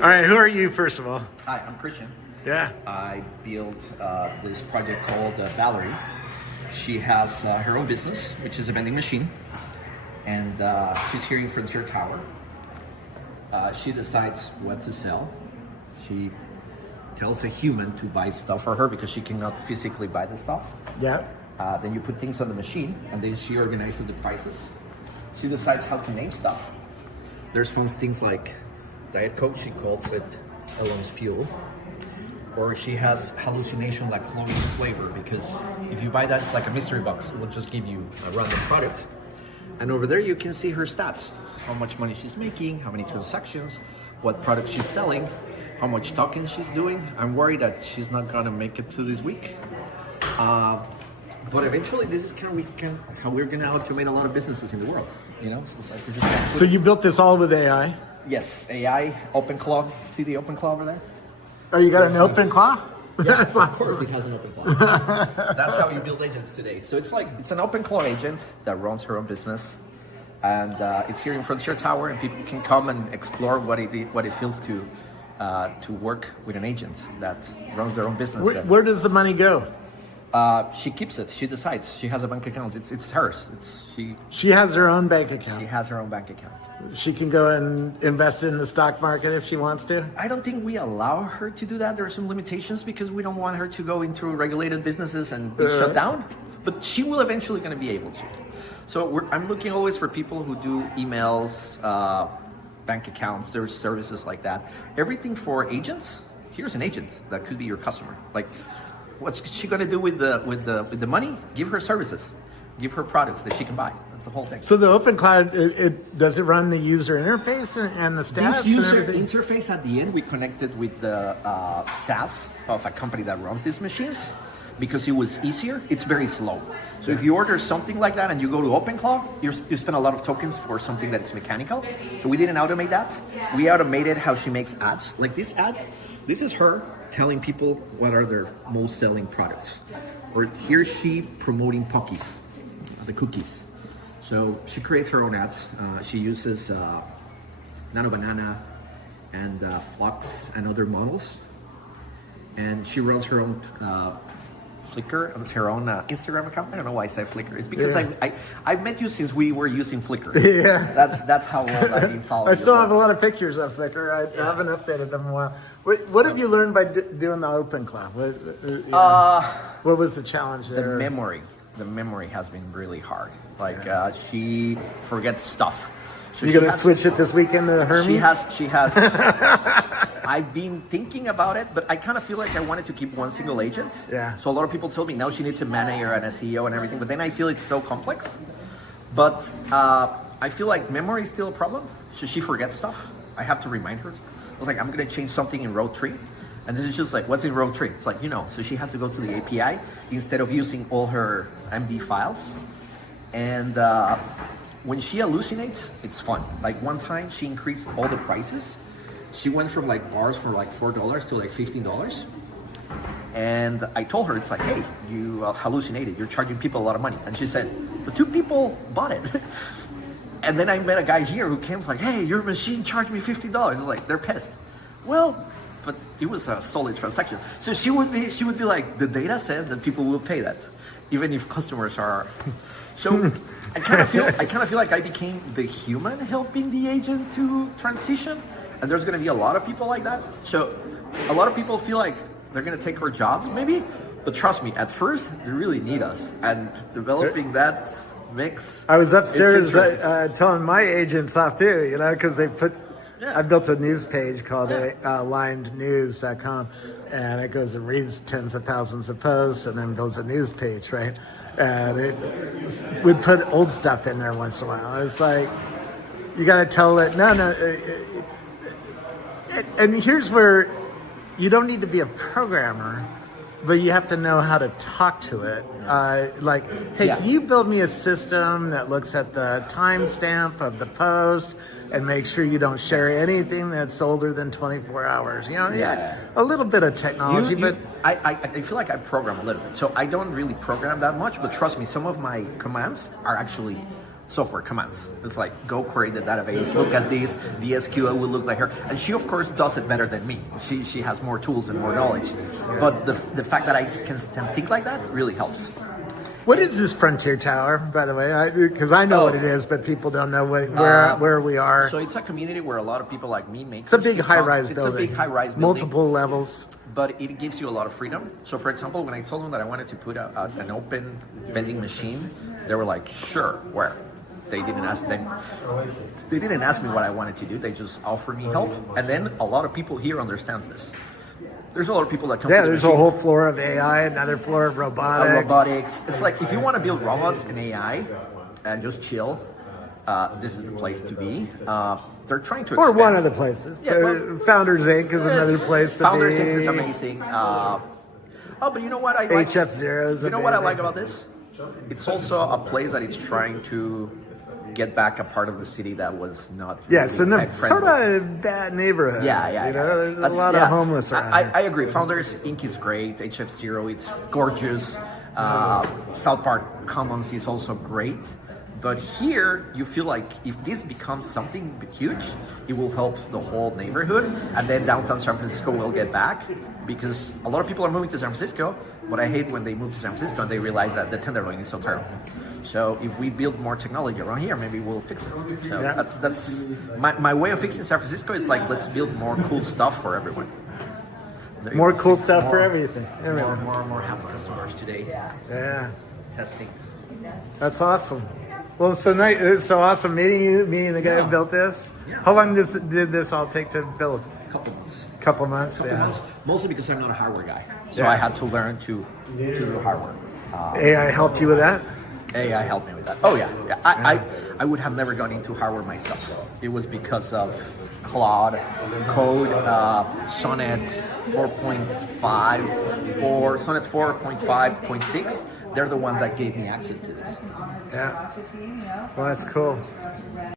All right, who are you, first of all? Hi, I'm Christian. Yeah. I built this project called Valerie. She has her own business, which is a vending machine, and she's here in Frontier Tower. She decides what to sell. She tells a human to buy stuff for her because she cannot physically buy the stuff. Yeah. Then you put things on the machine, and then she organizes the prices. She decides how to name stuff. There's fun things like Diet Coke, she calls it Elon's Fuel. Or she has hallucination like cloning flavor, because if you buy that, it's like a mystery box. It will just give you a random product. And over there you can see her stats. How much money she's making, how many transactions, what product she's selling, how much talking she's doing. I'm worried that she's not gonna make it to this week. But eventually this is kind of how we're gonna automate a lot of businesses in the world. You know, so it's like we're just So you built this all with AI? Yes, AI, OpenClaw. See the OpenClaw over there? Oh, you got an open claw? Yeah, That's of awesome. course it has an OpenClaw. That's how you build agents today. So it's an OpenClaw agent that runs her own business, and it's here in Frontier Tower, and people can come and explore what it feels to work with an agent that runs their own business. Where does the money go? She keeps it. She decides. She has a bank account. It's hers. She has her own bank She account. has her own bank account. She can go and invest in the stock market if she wants to? I don't think we allow her to do that. There are some limitations because we don't want her to go into regulated businesses and be shut down. But she will eventually going to be able to. So I'm looking always for people who do emails, bank accounts, there's services like that. Everything for agents. Here's an agent that could be your customer. Like, what's she going to do with the money? Give her services. Give her products that she can buy. That's the whole thing. So the open cloud, does it run the user interface and the stats? This user and everything? interface at the end, we connected with the SaaS of a company that runs these machines because it was easier. It's very slow. So if you order something like that and you go to OpenClaw, you spend a lot of tokens for something that's mechanical. So we didn't automate that. We automated how she makes ads. Like this ad, this is her telling people what are their most selling products. Or here she promoting Pockies, the cookies. So she creates her own ads. She uses Nano Banana and Fox and other models. And she runs her own Flickr, her own Instagram account. I don't know why I say Flickr. It's because I've met you since we were using Flickr. Yeah. That's how old I've been following. I still have a lot of pictures of Flickr. I haven't updated them in a while. What have you learned by doing the open cloud? What was the challenge there? The memory has been really hard. Like she forgets stuff. So you gonna switch it this weekend to Hermes? She has. I've been thinking about it, but I kind of feel like I wanted to keep one single agent. Yeah. So a lot of people told me now she needs a manager and a CEO and everything, but then I feel it's so complex. But I feel like memory is still a problem. So she forgets stuff. I have to remind her. I was like, I'm gonna change something in row 3. And then it's just like, what's in row 3? It's like, so she has to go to the API instead of using all her MD files. And when she hallucinates, it's fun. Like one time she increased all the prices. She went from like bars for like $4 to like $15. And I told her, it's like, hey, you hallucinated. You're charging people a lot of money. And she said, but 2 people bought it. And then I met a guy here who came like, hey, your machine charged me $50. I was like, they're pissed. Well, but it was a solid transaction. So she would be like, the data says that people will pay that, even if customers are. So I kind of feel like I became the human helping the agent to transition, and there's going to be a lot of people like that. So a lot of people feel like they're going to take our jobs, maybe, but trust me, at first they really need us, and developing that mix. I was upstairs telling my agents off too, because they put. Yeah. I built a news page called alignednews.com, and it goes and reads tens of thousands of posts and then builds a news page, right? And it would put old stuff in there once in a while. It's like, you got to tell it, no. And here's where you don't need to be a programmer, but you have to know how to talk to it. Hey, can you build me a system that looks at the timestamp of the post and make sure you don't share anything that's older than 24 hours? A little bit of technology, but I feel like I program a little bit. So I don't really program that much, but trust me, some of my commands are actually software commands. It's like, go create the database, look at this, the SQL will look like her. And she, of course, does it better than me. She has more tools and more knowledge. But the fact that I can think like that really helps. What is this Frontier Tower, by the way? Because I know what it is, but people don't know where we are. So it's a community where a lot of people like me make. It's a big high-rise building. It's a big high-rise building. Multiple levels. But it gives you a lot of freedom. So for example, when I told them that I wanted to put an open vending machine, they were like, sure, where? They didn't ask them. They didn't ask me what I wanted to do. They just offered me help. And then a lot of people here understand this. There's a lot of people that come. Yeah, there's a whole floor of AI, another floor of robotics. It's like if you want to build robots and AI and just chill, this is the place to be. They're trying to expand. Or one of the places. Yeah, so Founders Inc. is another place to Founders be. Inc. is amazing. But you know what I like? HF0 is You know what I like about this? It's also a place that it's trying to get back a part of the city that was not. Yes, really in a sort of bad neighborhood. Yeah. You know, there's a lot of homeless around. I agree. Founders Inc. is great. HF0, it's gorgeous. South Park Commons is also great. But here, you feel like if this becomes something huge, it will help the whole neighborhood, and then downtown San Francisco will get back, because a lot of people are moving to San Francisco, but I hate when they move to San Francisco and they realize that the Tenderloin is so terrible. So if we build more technology around here, maybe we'll fix it. So that's my way of fixing San Francisco. Is like, let's build more cool stuff for everyone. More cool stuff for everything. More and more happy customers today. Yeah. Testing. That's awesome. Well, it's so nice. It's so awesome meeting you, meeting the guy who built this. Yeah. How long did this all take to build? Couple months. Couple months. Months. Mostly because I'm not a hardware guy, so I had to learn to do hardware. AI helped you with that? AI helped me with that. Oh yeah. I would have never gone into hardware myself. It was because of Claude, Code, Sonnet 4.5, Sonnet 4.5.6. They're the ones that gave me access to this. Yeah. Well, that's cool.